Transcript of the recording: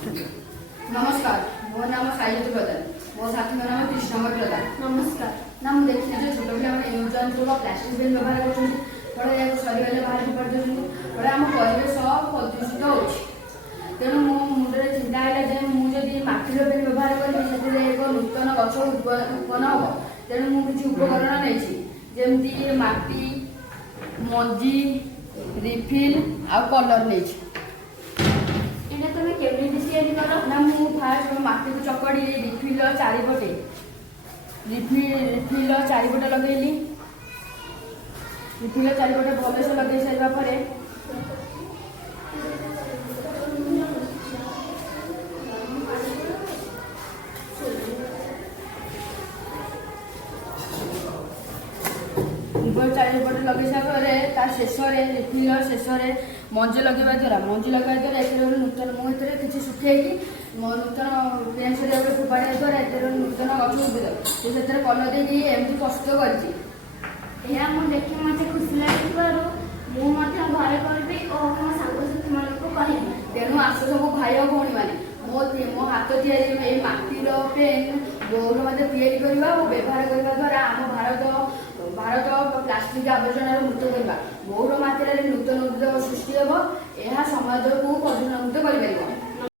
नमस्कार, मो नाम साइज्योति प्रधान। मो साथी नाम कृष्णमय प्रधान। नमस्कार। ना मुझे देखिए जो छोट पे use and throw plastic bag व्यवहार कर सरीगले बाहर पड़े फल आम परिवेश प्रदूषित हो तेणु मो मुंडे चिंता है मुझे माटिर बेग व्यवहार करी एक नूतन गछ उत्पन्न हम तेणु मुझे उपकरण नहीं माटी मंजी रिफिल आ कलर नहीं तुम्हें केमिति तैयारी कर ना मु फास्ट माटी को चकड़ी रिफिल चारिपटे रिफिल चारिपटे लगेली रिफिल चारिपटे भलसे लगे सारा पर चारिपटे लगे सारा शेष रिफिल शेष मंज लगे द्वारा नूतन मुझे किसी सुखे नूतन पेन्स फोपाड़ा द्वारा नूतन गछ उद्भिद से कलर देखिए एमती प्रस्तुत कर देखी मत खुशी लगे घरे करी और मो सांगसाथी मान कह तेणु आस सब भाई और भौणी मैंने मो हाथ या माटीर पेन बौर मत या व्यवहार करने द्वारा आम भारत प्लास्टिक आवर्जन मुक्त करवा बहु मात्रा नूतन उद्योग सृष्टि हम यह समाज को प्रदूषण मुक्त कर